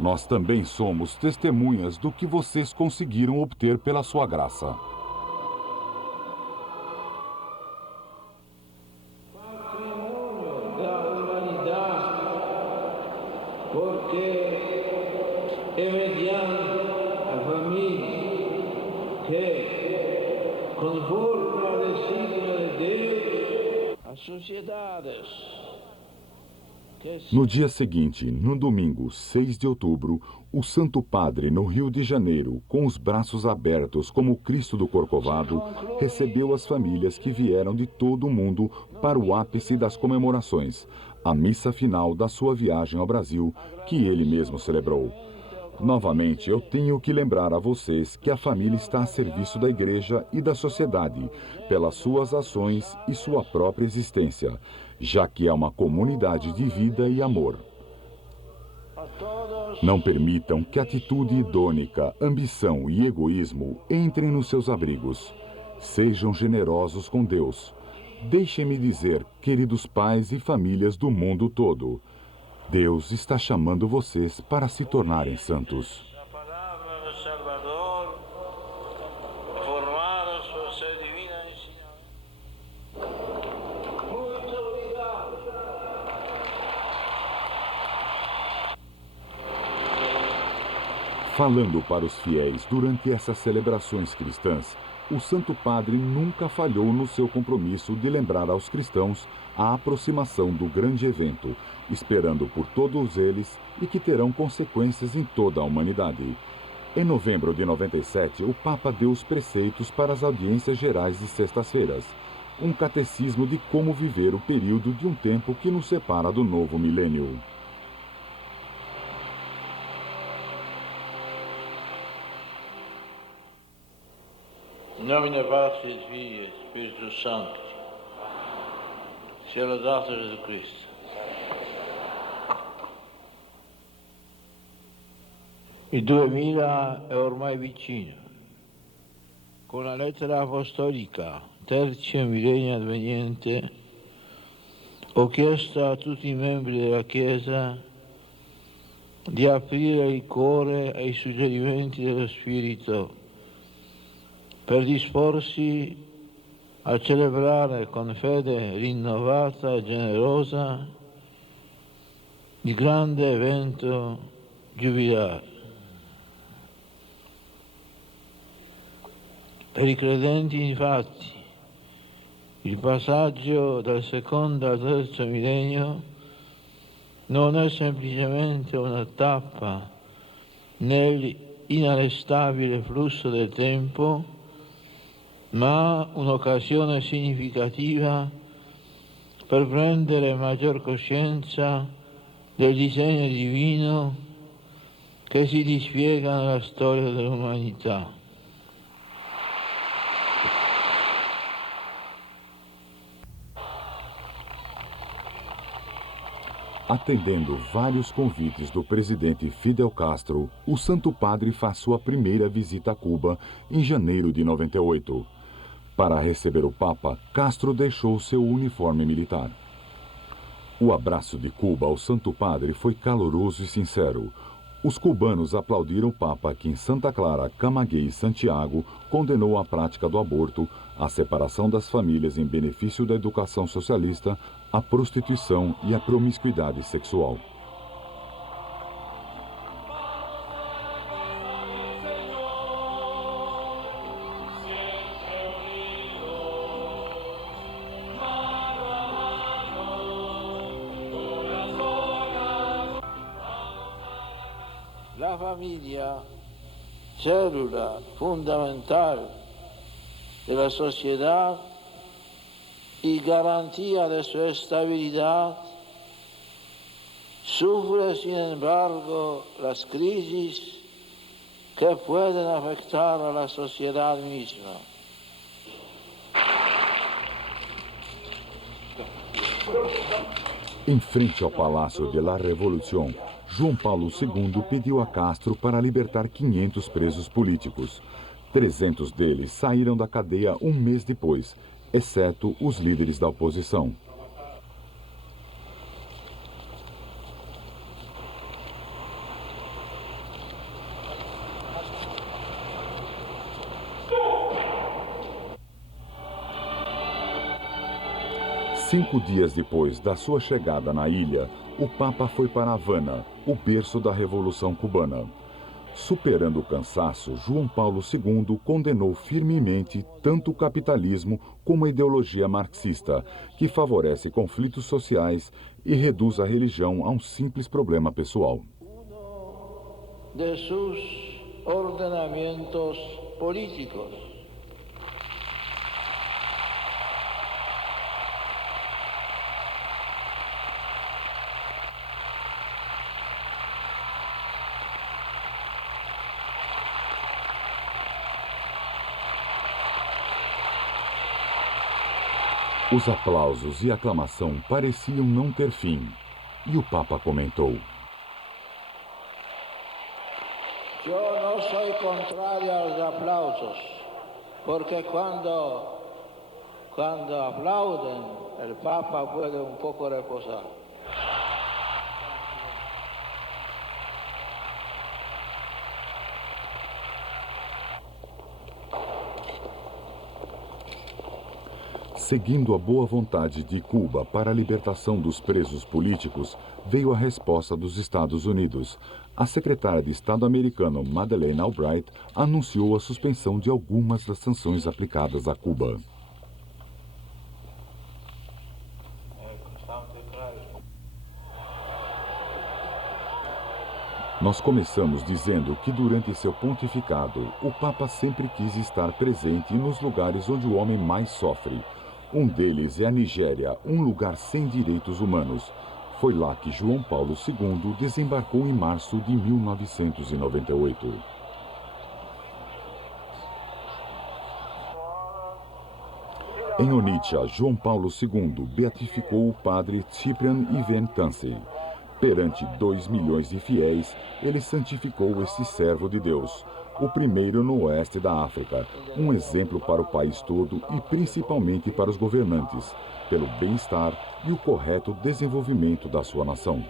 Nós também somos testemunhas do que vocês conseguiram obter pela sua graça. No dia seguinte, no domingo, 6 de outubro, o Santo Padre, no Rio de Janeiro, com os braços abertos como o Cristo do Corcovado, recebeu as famílias que vieram de todo o mundo para o ápice das comemorações, a missa final da sua viagem ao Brasil, que ele mesmo celebrou. Novamente, eu tenho que lembrar a vocês que a família está a serviço da Igreja e da sociedade, pelas suas ações e sua própria existência, já que é uma comunidade de vida e amor. Não permitam que atitude idônica, ambição e egoísmo entrem nos seus abrigos. Sejam generosos com Deus. Deixem-me dizer, queridos pais e famílias do mundo todo, Deus está chamando vocês para se tornarem santos. Falando para os fiéis durante essas celebrações cristãs, o Santo Padre nunca falhou no seu compromisso de lembrar aos cristãos a aproximação do grande evento, esperando por todos eles e que terão consequências em toda a humanidade. Em novembro de 97, o Papa deu os preceitos para as audiências gerais de sextas-feiras, um catecismo de como viver o período de um tempo que nos separa do novo milênio. In nomine Patris et Filii et Spiritus Sancti. Sia lodato Gesù Cristo. Il 2000 è ormai vicino. Con la lettera apostolica, tertium millennio adveniente, ho chiesto a tutti i membri della Chiesa di aprire il cuore ai suggerimenti dello Spirito per disporsi a celebrare con fede rinnovata e generosa il grande evento giubilare. Per i credenti, infatti, il passaggio dal secondo al terzo millennio non è semplicemente una tappa nell'inarrestabile flusso del tempo, ma un'occasione significativa per prendere maggior coscienza del disegno divino che si dispiega nella storia dell'umanità. Atendendo vários convites do presidente Fidel Castro, o Santo Padre faz sua primeira visita a Cuba em janeiro de 98. Para receber o Papa, Castro deixou seu uniforme militar. O abraço de Cuba ao Santo Padre foi caloroso e sincero. Os cubanos aplaudiram o Papa que em Santa Clara, Camagüey e Santiago condenou a prática do aborto, a separação das famílias em benefício da educação socialista, a prostituição e a promiscuidade sexual. La famiglia, célula fundamental de la sociedad y garantía de su estabilidad, sufre sin embargo las crisis que pueden afectar a la sociedad misma. Em frente ao Palácio de la Revolución, João Paulo II pediu a Castro para libertar 500 presos políticos. 300 deles saíram da cadeia um mês depois, exceto os líderes da oposição. 5 dias depois da sua chegada na ilha, o Papa foi para Havana, o berço da Revolução Cubana. Superando o cansaço, João Paulo II condenou firmemente tanto o capitalismo como a ideologia marxista, que favorece conflitos sociais e reduz a religião a um simples problema pessoal. De sus ordenamientos políticos. Os aplausos e aclamação pareciam não ter fim. E o Papa comentou: Eu não sou contrário aos aplausos, porque quando aplaudem, o Papa pode um pouco repousar. Seguindo a boa vontade de Cuba para a libertação dos presos políticos, veio a resposta dos Estados Unidos. A secretária de Estado americana Madeleine Albright anunciou a suspensão de algumas das sanções aplicadas a Cuba. Nós começamos dizendo que durante seu pontificado, o Papa sempre quis estar presente nos lugares onde o homem mais sofre. Um deles é a Nigéria, um lugar sem direitos humanos. Foi lá que João Paulo II desembarcou em março de 1998. Em Onitsha, João Paulo II beatificou o padre Cyprian Ivan Tansey. Perante 2 milhões de fiéis, ele santificou esse servo de Deus, o primeiro no oeste da África, um exemplo para o país todo e principalmente para os governantes, pelo bem-estar e o correto desenvolvimento da sua nação.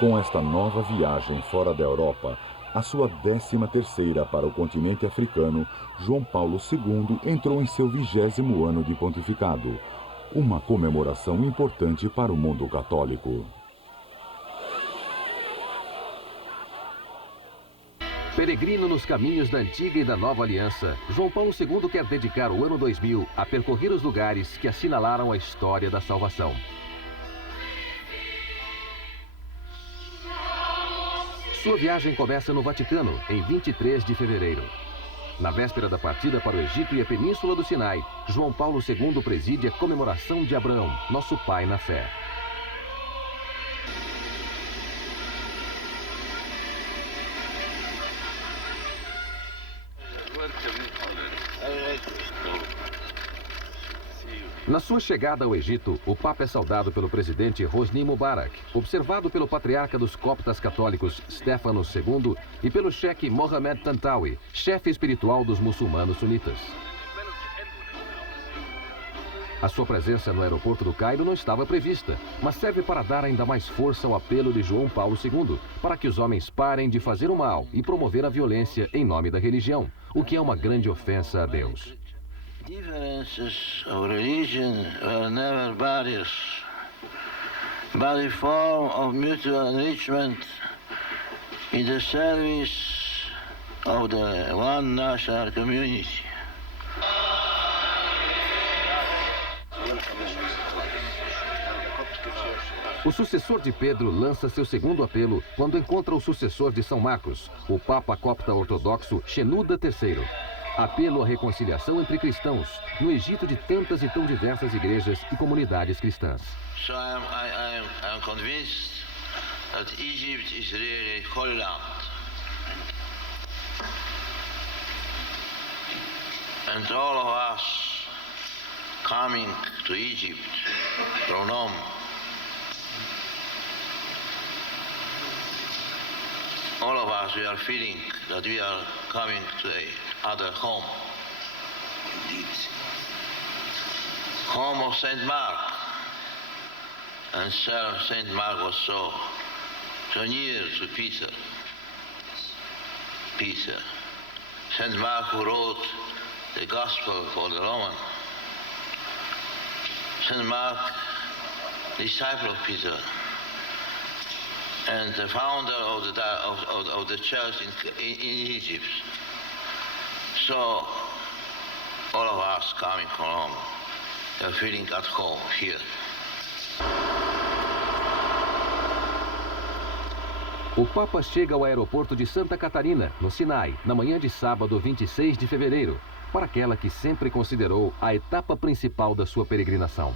Com esta nova viagem fora da Europa, a sua 13ª para o continente africano, João Paulo II entrou em seu 20º ano de pontificado, uma comemoração importante para o mundo católico. Peregrino nos caminhos da antiga e da nova aliança, João Paulo II quer dedicar o ano 2000 a percorrer os lugares que assinalaram a história da salvação. Sua viagem começa no Vaticano, em 23 de fevereiro. Na véspera da partida para o Egito e a Península do Sinai, João Paulo II preside a comemoração de Abraão, nosso pai na fé. Na sua chegada ao Egito, o Papa é saudado pelo presidente Hosni Mubarak, observado pelo patriarca dos coptas católicos Stefanos II e pelo cheque Mohammed Tantawi, chefe espiritual dos muçulmanos sunitas. A sua presença no aeroporto do Cairo não estava prevista, mas serve para dar ainda mais força ao apelo de João Paulo II, para que os homens parem de fazer o mal e promover a violência em nome da religião, o que é uma grande ofensa a Deus. Differences of religion were never barriers, but a form of mutual enrichment in the service of the one national community. O sucessor de Pedro lança seu segundo apelo quando encontra o sucessor de São Marcos, o Papa copta ortodoxo Shenouda III. Apelo à reconciliação entre cristãos, no Egito de tantas e tão diversas igrejas e comunidades cristãs. So I am convinced that Egypt is really holy land. And all of us coming to Egypt from home, all of us, we are feeling that we are coming to another home. Indeed. Home of St. Mark. And St. Mark was so near to Peter. St. Mark who wrote the Gospel for the Roman. St. Mark, disciple of Peter, and the founder of the church in Egypt. So, all of us coming from home, are feeling at home here. O Papa chega ao aeroporto de Santa Catarina, no Sinai, na manhã de sábado, 26 de fevereiro, para aquela que sempre considerou a etapa principal da sua peregrinação.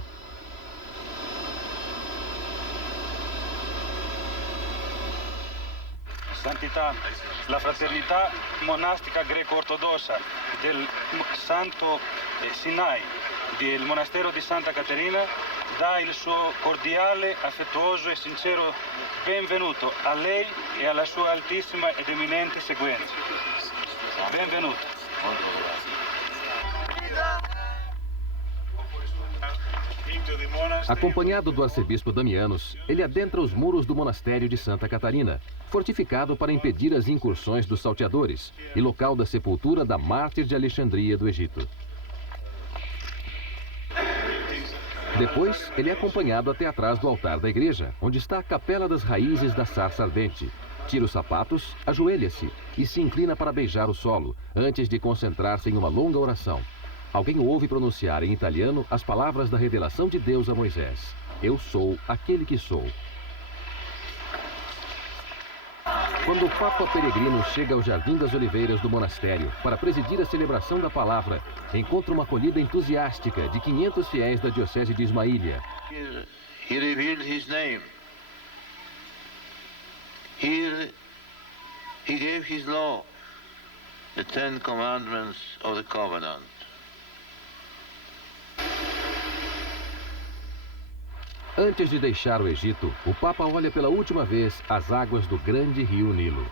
Santità, la fraternità monastica greco-ortodossa del Santo Sinai, del monastero di Santa Caterina, dà il suo cordiale, affettuoso e sincero benvenuto a lei e alla sua altissima ed eminente seguenza. Benvenuto. Acompanhado do arcebispo Damianos, ele adentra os muros do monastério de Santa Catarina, fortificado para impedir as incursões dos salteadores e local da sepultura da mártir de Alexandria do Egito. Depois, ele é acompanhado até atrás do altar da igreja, onde está a capela das raízes da sarça ardente. Tira os sapatos, ajoelha-se e se inclina para beijar o solo, antes de concentrar-se em uma longa oração. Alguém o ouve pronunciar em italiano as palavras da revelação de Deus a Moisés. Eu sou aquele que sou. Quando o Papa Peregrino chega ao Jardim das Oliveiras do monastério para presidir a celebração da palavra, encontra uma acolhida entusiástica de 500 fiéis da diocese de Ismaília. He revealed his name. He gave his law, the 10 commandments of the covenant. Antes de deixar o Egito, o Papa olha pela última vez as águas do grande rio Nilo.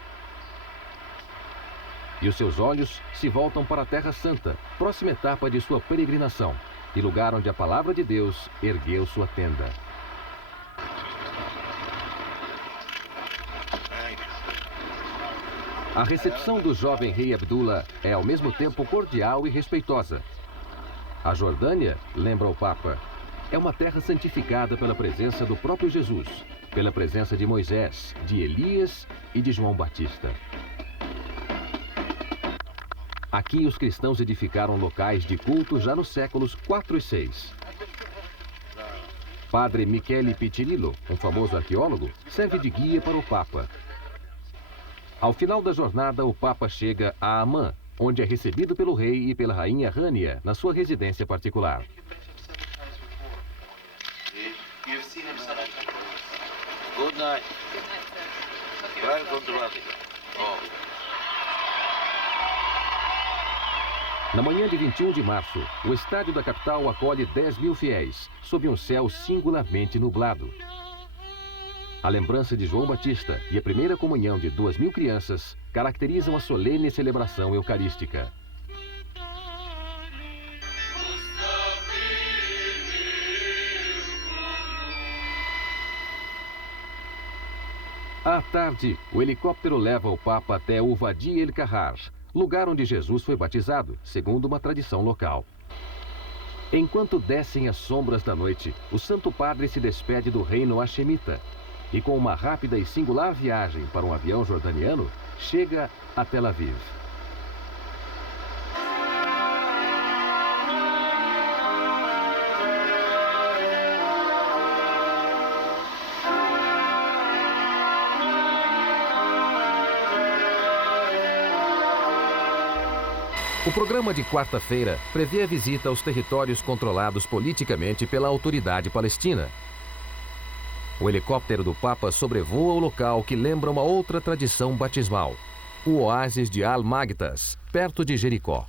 E os seus olhos se voltam para a Terra Santa, próxima etapa de sua peregrinação, e lugar onde a palavra de Deus ergueu sua tenda. A recepção do jovem rei Abdullah é ao mesmo tempo cordial e respeitosa. A Jordânia, lembra o Papa, é uma terra santificada pela presença do próprio Jesus, pela presença de Moisés, de Elias e de João Batista. Aqui os cristãos edificaram locais de culto já nos séculos 4 e 6. Padre Michele Piccirillo, um famoso arqueólogo, serve de guia para o Papa. Ao final da jornada, o Papa chega a Amã, onde é recebido pelo rei e pela rainha Rania, na sua residência particular. Good night. Welcome to Vatican. Na manhã de 21 de março, o estádio da capital acolhe 10.000 fiéis, sob um céu singularmente nublado. A lembrança de João Batista e a primeira comunhão de 2.000 crianças caracterizam a solene celebração eucarística. À tarde, o helicóptero leva o Papa até o Wadi el-Kahar, lugar onde Jesus foi batizado, segundo uma tradição local. Enquanto descem as sombras da noite, o Santo Padre se despede do reino hashemita e, com uma rápida e singular viagem para um avião jordaniano, chega a Tel Aviv. O programa de quarta-feira prevê a visita aos territórios controlados politicamente pela autoridade palestina. O helicóptero do Papa sobrevoa o local que lembra uma outra tradição batismal, o oásis de Al-Magtas, perto de Jericó.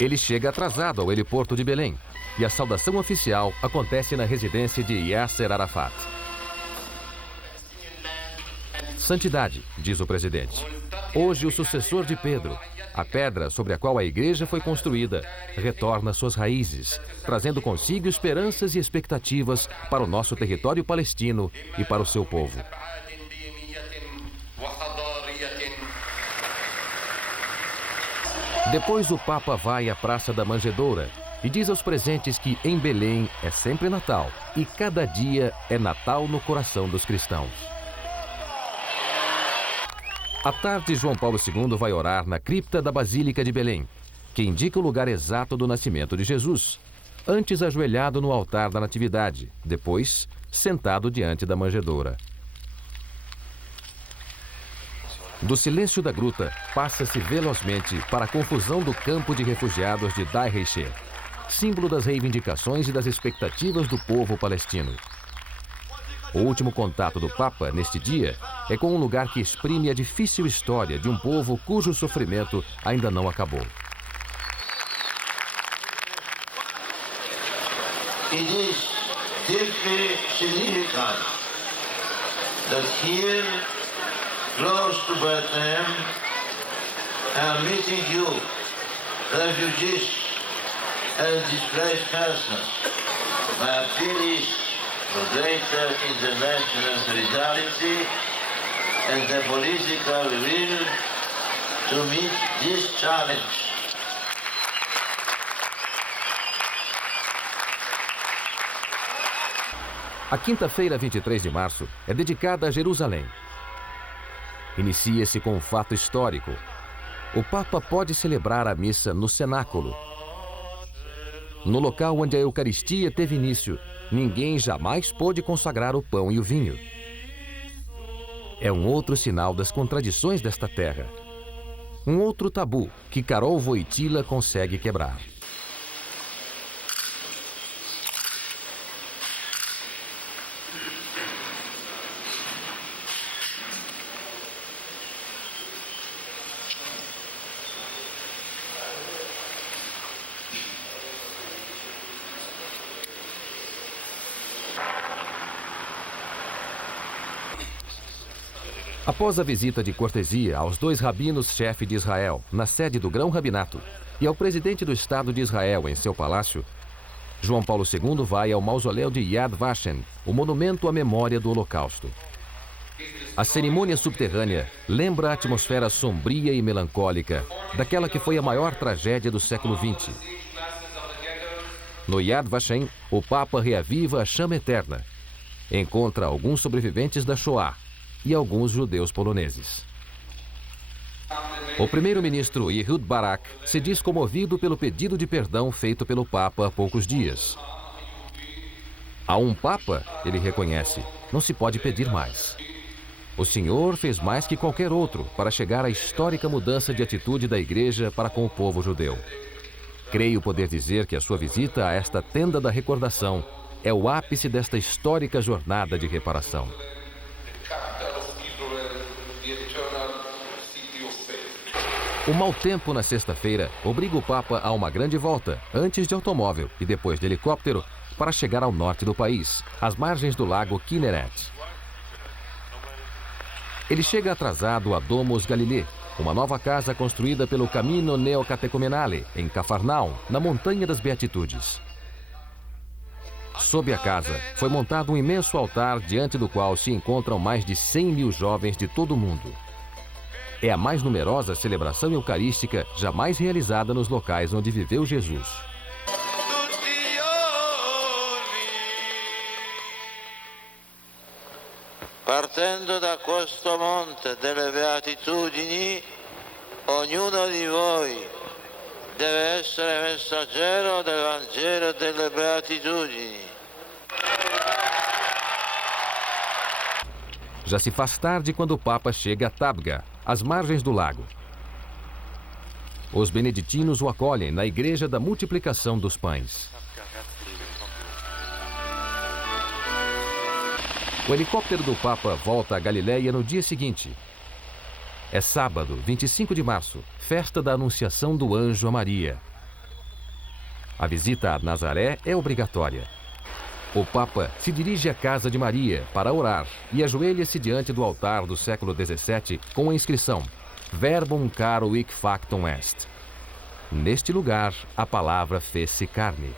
Ele chega atrasado ao heliporto de Belém e a saudação oficial acontece na residência de Yasser Arafat. Santidade, diz o presidente. Hoje o sucessor de Pedro, a pedra sobre a qual a igreja foi construída, retorna suas raízes, trazendo consigo esperanças e expectativas para o nosso território palestino e para o seu povo. Depois o Papa vai à Praça da Manjedoura e diz aos presentes que em Belém é sempre Natal e cada dia é Natal no coração dos cristãos. À tarde, João Paulo II vai orar na cripta da Basílica de Belém, que indica o lugar exato do nascimento de Jesus, antes ajoelhado no altar da Natividade, depois sentado diante da manjedoura. Do silêncio da gruta, passa-se velozmente para a confusão do campo de refugiados de Deir Hacher, símbolo das reivindicações e das expectativas do povo palestino. O último contato do Papa, neste dia, é com um lugar que exprime a difícil história de um povo cujo sofrimento ainda não acabou. It is deeply significant that here, close to Bethlehem, I am meeting you, refugees and displaced persons. My appeal is for greater international solidarity and the political will to meet this challenge. A quinta-feira, 23 de março, é dedicada a Jerusalém. Inicia-se com um fato histórico. O Papa pode celebrar a missa no cenáculo. No local onde a Eucaristia teve início, ninguém jamais pôde consagrar o pão e o vinho. É um outro sinal das contradições desta terra. Um outro tabu que Karol Wojtyla consegue quebrar. Após a visita de cortesia aos dois rabinos-chefe de Israel, na sede do Grão-Rabinato, e ao presidente do Estado de Israel em seu palácio, João Paulo II vai ao mausoléu de Yad Vashem, o monumento à memória do Holocausto. A cerimônia subterrânea lembra a atmosfera sombria e melancólica daquela que foi a maior tragédia do século XX. No Yad Vashem, o Papa reaviva a chama eterna. Encontra alguns sobreviventes da Shoah e alguns judeus poloneses. O primeiro-ministro Ehud Barak se diz comovido pelo pedido de perdão feito pelo Papa há poucos dias. A um Papa, ele reconhece, não se pode pedir mais. O Senhor fez mais que qualquer outro para chegar à histórica mudança de atitude da Igreja para com o povo judeu. Creio poder dizer que a sua visita a esta tenda da recordação é o ápice desta histórica jornada de reparação. O mau tempo na sexta-feira obriga o Papa a uma grande volta, antes de automóvel e depois de helicóptero, para chegar ao norte do país, às margens do lago Kinneret. Ele chega atrasado a Domus Galilei, uma nova casa construída pelo Camino Neocatecumenale, em Cafarnaum, na Montanha das Beatitudes. Sob a casa, foi montado um imenso altar diante do qual se encontram mais de 100.000 jovens de todo o mundo. É a mais numerosa celebração eucarística jamais realizada nos locais onde viveu Jesus. partendo da questo monte delle beatitudini, ognuno di voi deve essere messaggero del Vangelo delle beatitudini. Já se faz tarde quando o Papa chega a Tabga, às margens do lago. Os beneditinos o acolhem na Igreja da Multiplicação dos Pães. O helicóptero do Papa volta à Galiléia no dia seguinte. É sábado, 25 de março, festa da Anunciação do Anjo a Maria. A visita a Nazaré é obrigatória. O Papa se dirige à casa de Maria para orar e ajoelha-se diante do altar do século XVII com a inscrição Verbum caro hic factum est. Neste lugar, a palavra fez-se carne.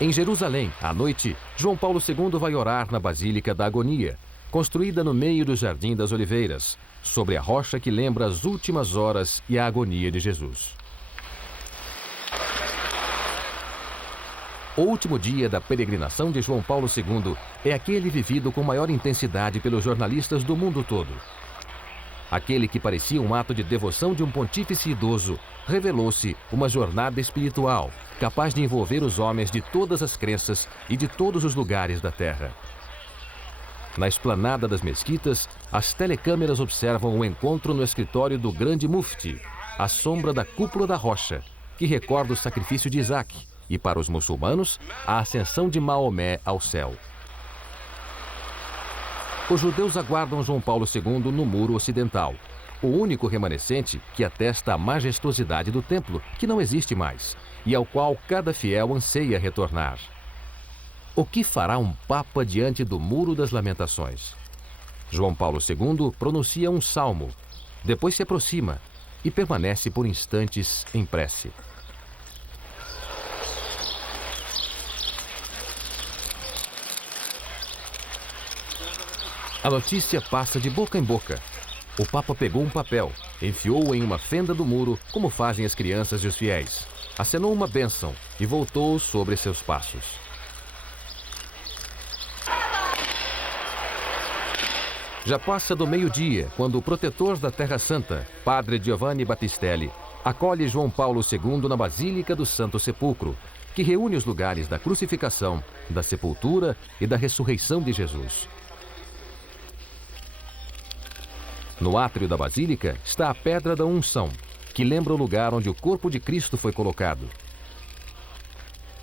Em Jerusalém, à noite, João Paulo II vai orar na Basílica da Agonia, construída no meio do Jardim das Oliveiras, sobre a rocha que lembra as últimas horas e a agonia de Jesus. O último dia da peregrinação de João Paulo II é aquele vivido com maior intensidade pelos jornalistas do mundo todo. Aquele que parecia um ato de devoção de um pontífice idoso, revelou-se uma jornada espiritual, capaz de envolver os homens de todas as crenças e de todos os lugares da terra. Na esplanada das mesquitas, as telecâmeras observam o encontro no escritório do grande mufti, à sombra da cúpula da rocha, que recorda o sacrifício de Isaac, e para os muçulmanos, a ascensão de Maomé ao céu. Os judeus aguardam João Paulo II no muro ocidental, o único remanescente que atesta a majestosidade do templo, que não existe mais, e ao qual cada fiel anseia retornar. O que fará um papa diante do Muro das Lamentações? João Paulo II pronuncia um salmo, depois se aproxima e permanece por instantes em prece. A notícia passa de boca em boca. O Papa pegou um papel, enfiou-o em uma fenda do muro, como fazem as crianças e os fiéis, acenou uma bênção e voltou sobre seus passos. Já passa do meio-dia, quando o protetor da Terra Santa, Padre Giovanni Battistelli, acolhe João Paulo II na Basílica do Santo Sepulcro, que reúne os lugares da crucificação, da sepultura e da ressurreição de Jesus. No átrio da Basílica está a Pedra da Unção, que lembra o lugar onde o corpo de Cristo foi colocado.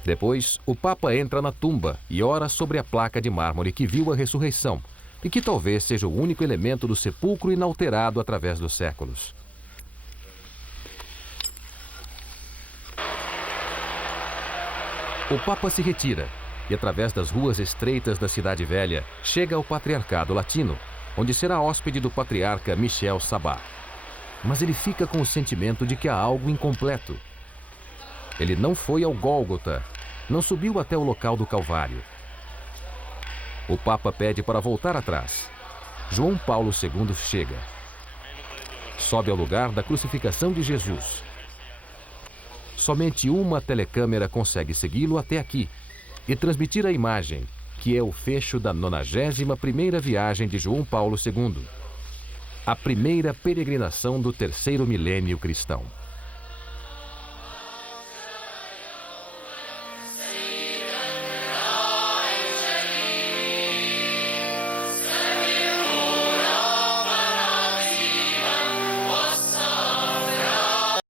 Depois, o Papa entra na tumba e ora sobre a placa de mármore que viu a ressurreição, e que talvez seja o único elemento do sepulcro inalterado através dos séculos. O Papa se retira e, através das ruas estreitas da Cidade Velha, chega ao Patriarcado Latino, onde será hóspede do patriarca Michel Sabah. Mas ele fica com o sentimento de que há algo incompleto. Ele não foi ao Gólgota, não subiu até o local do Calvário. O Papa pede para voltar atrás. João Paulo II chega. Sobe ao lugar da crucificação de Jesus. Somente uma telecâmera consegue segui-lo até aqui e transmitir a imagem, que é o fecho da 91ª viagem de João Paulo II, a primeira peregrinação do terceiro milênio cristão.